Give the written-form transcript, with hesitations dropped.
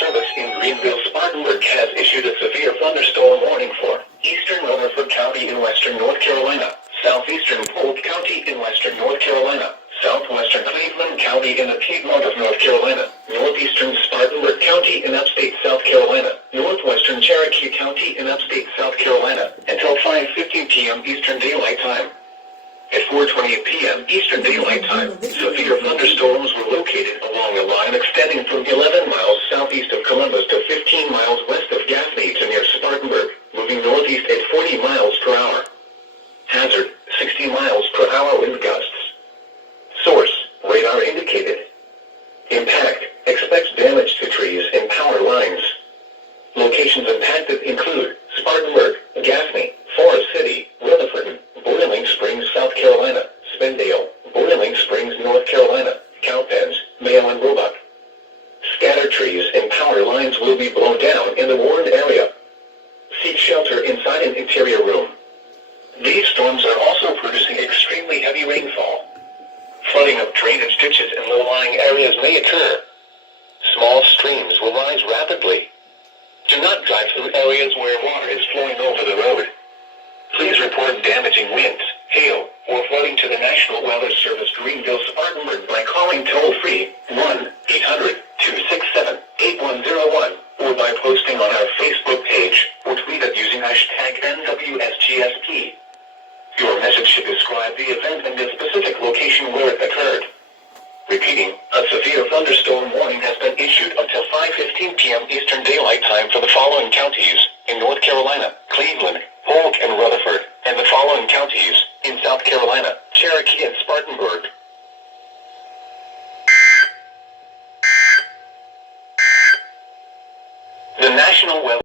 Service in Greenville-Spartanburg has issued a severe thunderstorm warning for eastern Rutherford County in western North Carolina, southeastern Polk County in western North Carolina, southwestern Cleveland County in the Piedmont of North Carolina, northeastern Spartanburg County in upstate South Carolina, northwestern Cherokee County in upstate South Carolina, until 5:15 p.m. Eastern Daylight Time. At 4:20 p.m. Eastern Daylight Time, severe thunderstorms were located along a line extending from 11 miles southeast of Columbus to 15 miles west of Gaffney to near Spartanburg, moving northeast at 40 miles per hour. Hazard, 60 miles per hour wind gusts. Source, radar indicated. Impact, expects damage to trees and power lines. Locations impacted include Spartanburg, Gaffney, Forest City, Rutherford, Boiling Springs, South Carolina, Spindale, Boiling Springs, North Carolina, Cowpens, Mayo and Roebuck. Scattered trees and power lines will be blown down in the warned area. Seek shelter inside an interior room. These storms are also producing extremely heavy rainfall. Flooding of drainage ditches in low-lying areas may occur. Small streams will rise rapidly. Do not drive through areas where water is flowing over the road. Please report damaging winds, hail, or flooding to the National Weather Service Greenville-Spartanburg by calling toll-free 1-800-267-8101 or by posting on our Facebook page or tweet it using hashtag NWSGSP. Your message should describe the event and the specific location where it occurred. Repeating, a severe thunderstorm warning has been issued until 5:15 p.m. Eastern Daylight Time for the following counties in North Carolina, Cleveland, Polk and Rutherford, and the following counties in South Carolina, Cherokee and Spartanburg. The National Weather